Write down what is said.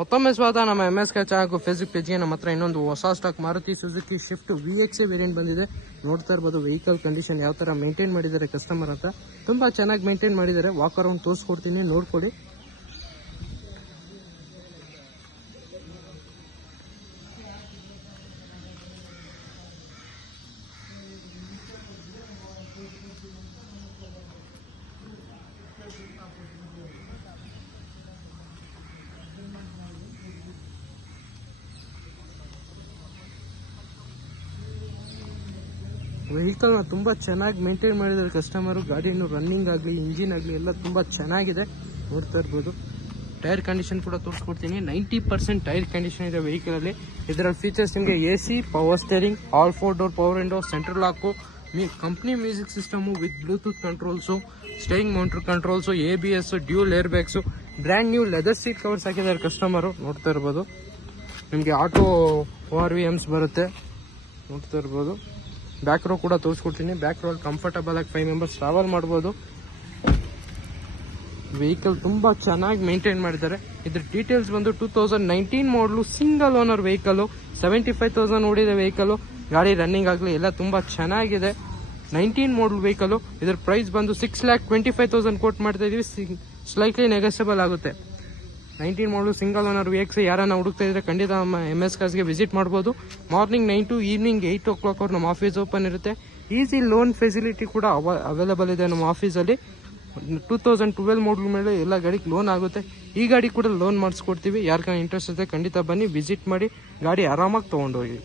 ಮತ್ತೊಮ್ಮೆ ಸ್ವಾಗತ ನಮ್ಮ MS ಕೆ ಚಾಕು ಫೇಸ್ಬುಕ್ ಪೇಜ್ಗೆ. ನಮ್ಮ ಹತ್ರ ಇನ್ನೊಂದು ಹೊಸ stock Maruti Suzuki Swift VXA variant ಬಂದಿದೆ. ನೋಡ್ತಾ ಇರ್ಬೋದು ವೆಹಿಕಲ್ ಕಂಡೀಷನ್ ಯಾವ ತರ ಮೇಂಟೈನ್ ಮಾಡಿದ್ದಾರೆ ಕಸ್ಟಮರ್ ಅಂತ. ತುಂಬಾ ಚೆನ್ನಾಗಿ ಮೇಂಟೈನ್ ಮಾಡಿದ್ದಾರೆ. ವಾಕ್ ಅರೌಂಡ್ ತೋರಿಸ್ಕೊಡ್ತೀನಿ, ನೋಡ್ಕೊಳ್ಳಿ. ವೆಹಿಕಲ್ ನ ತುಂಬಾ ಚೆನ್ನಾಗಿ ಮೇಂಟೈನ್ ಮಾಡಿದ್ದಾರೆ ಕಸ್ಟಮರ್. ಗಾಡಿಯನ್ನು ರನ್ನಿಂಗ್ ಆಗಲಿ ಇಂಜಿನ್ ಆಗಲಿ ಎಲ್ಲ ತುಂಬಾ ಚೆನ್ನಾಗಿದೆ. ನೋಡ್ತಾ ಇರ್ಬೋದು ಟೈರ್ ಕಂಡೀಷನ್ ಕೂಡ ತೋರಿಸ್ಕೊಡ್ತೀನಿ. 90% ಟೈರ್ ಕಂಡೀಷನ್ ಇದೆ ವೆಹಿಕಲ್ ಅಲ್ಲಿ. ಇದರಲ್ಲಿ ಫೀಚರ್ಸ್ ನಿಮಗೆ AC, power steering, all 4 door power window, central lock, company music system with Bluetooth controls, steering mounted controls, ABS, dual air bags, brand new leather seat covers ಹಾಕಿದ್ದಾರೆ customer. ನೋಡ್ತಾ ಇರ್ಬೋದು ನಿಮಗೆ auto ORVMs ಬರುತ್ತೆ. ನೋಡ್ತಾ ಇರ್ಬೋದು back rho ಕೂಡ ತೋರಿಸ್ಕೊಡ್ತೀನಿ. Back rho comfortable ಆಗಿ 5 ಮೆಂಬರ್ಸ್ ಟ್ರಾವೆಲ್ ಮಾಡ್ಬೋದು. ವೆಹಿಕಲ್ ತುಂಬಾ ಚೆನ್ನಾಗಿ ಮೇಂಟೈನ್ ಮಾಡಿದ್ದಾರೆ. ಇದ್ರ ಡೀಟೇಲ್ಸ್ ಬಂದು 2019 ಮಾಡಲು ಸಿಂಗಲ್ ಓನರ್ ವೆಹಿಕಲ್, 75,000 ಓಡಿದೆ ವೆಹಿಕಲ್. ಗಾಡಿ ರನ್ನಿಂಗ್ ಆಗಲಿ ಎಲ್ಲ ತುಂಬಾ ಚೆನ್ನಾಗಿದೆ. 19 ಮಾಡಲ್ ವೆಹಿಕಲ್. ಇದ್ರ ಪ್ರೈಸ್ ಬಂದು 6,25,000 ಕೋಟ್ ಮಾಡ್ತಾ ಇದೀವಿ. ಸ್ಲೈಟ್ಲಿ ನೆಗೋಸಿಯಬಲ್ ಆಗುತ್ತೆ. 19 ಮಾಡಲು ಸಿಂಗಲ್ ಓನರ್ VXA ಯಾರನ್ನ ಹುಡುಕ್ತಾ ಇದ್ರೆ ಖಂಡಿತ ನಮ್ಮ MS ಕಾರ್ಸ್ಗೆ ವಿಸಿಟ್ ಮಾಡ್ಬೋದು. ಮಾರ್ನಿಂಗ್ 9 to ಈವ್ನಿಂಗ್ 8 o'clock ನಮ್ಮ ಆಫೀಸ್ ಓಪನ್ ಇರುತ್ತೆ. ಈಸಿ ಲೋನ್ ಫೆಸಿಲಿಟಿ ಕೂಡ ಅವೈಲೇಬಲ್ ಇದೆ ನಮ್ಮ ಆಫೀಸಲ್ಲಿ. 2012 ಮಾಡಲ್ ಮೇಲೆ ಎಲ್ಲ ಗಾಡಿಗೆ ಲೋನ್ ಆಗುತ್ತೆ. ಈ ಗಾಡಿ ಕೂಡ ಲೋನ್ ಮಾಡಿಸ್ಕೊಡ್ತೀವಿ. ಯಾರಿಗಾನ ಇಂಟ್ರೆಸ್ಟ್ ಇದೆ ಖಂಡಿತ ಬನ್ನಿ, ವಿಸಿಟ್ ಮಾಡಿ, ಗಾಡಿ ಆರಾಮಾಗಿ ತೊಗೊಂಡೋಗಿ.